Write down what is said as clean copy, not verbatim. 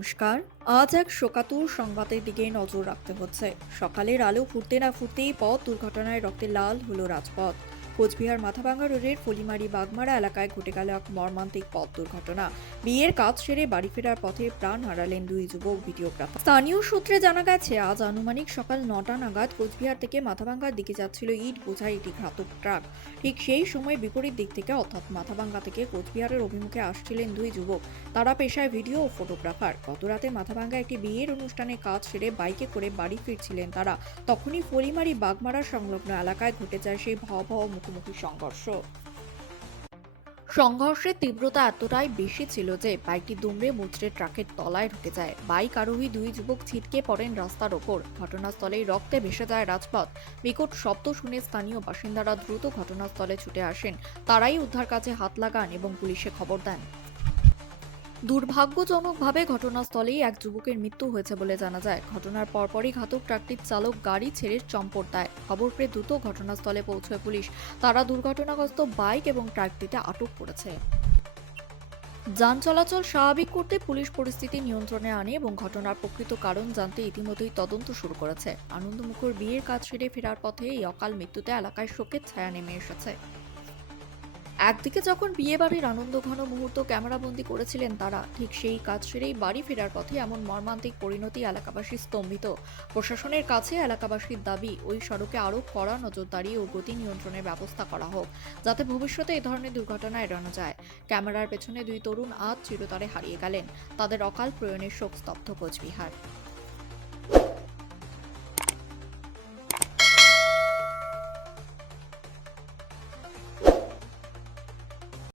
নমস্কার। আজ এক শোকাতুর সংবাদের দিকে নজর রাখতে হচ্ছে। সকালের আলো ফুটতে না ফুটতেই পথ দুর্ঘটনায় রক্তে লাল হলো রাজপথ। কোচবিহার মাথাভাঙ্গা রোডের ফলিমারি বাগমারা এলাকায় ঘটে গেল এক মর্মান্তিক পথ দুর্ঘটনা। বিয়ের কাজ সেরে বাড়ি ফেরার পথে প্রাণ হারালেন দুই যুবক ভিডিওগ্রাফার। স্থানীয় সূত্রে জানা গেছে, আজ আনুমানিক সকাল 9টা নাগাদ কোচবিহার থেকে মাথাভাঙ্গার দিকে যাচ্ছিল ইট বোঝাই একটি ঘাতক ট্রাক। ঠিক সেই সময় বিপরীত দিক থেকে অর্থাৎ মাথাভাঙ্গা থেকে কোচবিহারের অভিমুখে আসছিলেন দুই যুবক। তারা পেশায় ভিডিও ও ফটোগ্রাফার। গতরাতে মাথাভাঙ্গা একটি বিয়ের অনুষ্ঠানে কাজ সেরে বাইকে করে বাড়ি ফিরছিলেন তারা। তখনই ফলিমারি বাগমারা সংলগ্ন এলাকায় ঘটে যায় সেই ভয়াবহ মুখোমুখি সংঘর্ষ। সংঘর্ষের তীব্রতা এতটাই বেশি ছিল যে বাইকটি দুমড়ে মুচড়ে ট্রাকের তলায় ঢুকে যায়। বাইক আরোহী দুই যুবক ছিটকে পড়েন রাস্তার ওপর। ঘটনাস্থলেই রক্তে ভেসে যায় রাজপথ। বিকট শব্দ শুনে স্থানীয় বাসিন্দারা দ্রুত ঘটনাস্থলে ছুটে আসেন। তারাই উদ্ধার কাজে হাত লাগান এবং পুলিশে খবর দেন। দুর্ভাগ্যজনকভাবে ঘটনাস্থলেই এক যুবকের মৃত্যু হয়েছে বলে জানা যায়। ঘটনার পরপরই ঘাতক ট্রাকটির চালক গাড়ি ছেড়ে চম্পট দেয়। খবর পেয়ে দ্রুত ঘটনাস্থলে পৌঁছয় পুলিশ। তারা দুর্ঘটনাগ্রস্ত বাইক এবং ট্রাকটিতে আটক করেছে। যান চলাচল স্বাভাবিক করতে পুলিশ পরিস্থিতি নিয়ন্ত্রণে আনে এবং ঘটনার প্রকৃত কারণ জানতে ইতিমধ্যেই তদন্ত শুরু করেছে। আনন্দমুখর বিয়ের কাজ সেরে ফেরার পথে এই অকাল মৃত্যুতে এলাকায় শোকের ছায়া নেমে এসেছে। একদিকে যখন বিয়ে বাড়ির আনন্দঘন মুহূর্ত ক্যামেরাবন্দি করেছিলেন তারা, ঠিক সেই কাজ সেরেই বাড়ি ফেরার পথে এমন মর্মান্তিক পরিণতি এলাকাবাসী স্তম্ভিত। প্রশাসনের কাছে এলাকাবাসীর দাবি, ওই সড়কে আরও কড়া নজরদারি ও গতি নিয়ন্ত্রণের ব্যবস্থা করা হোক, যাতে ভবিষ্যতে এই ধরনের দুর্ঘটনা এড়ানো যায়। ক্যামেরার পেছনে দুই তরুণ আজ চিরতরে হারিয়ে গেলেন। তাদের অকাল প্রয়াণে শোকস্তব্ধ কোচবিহার।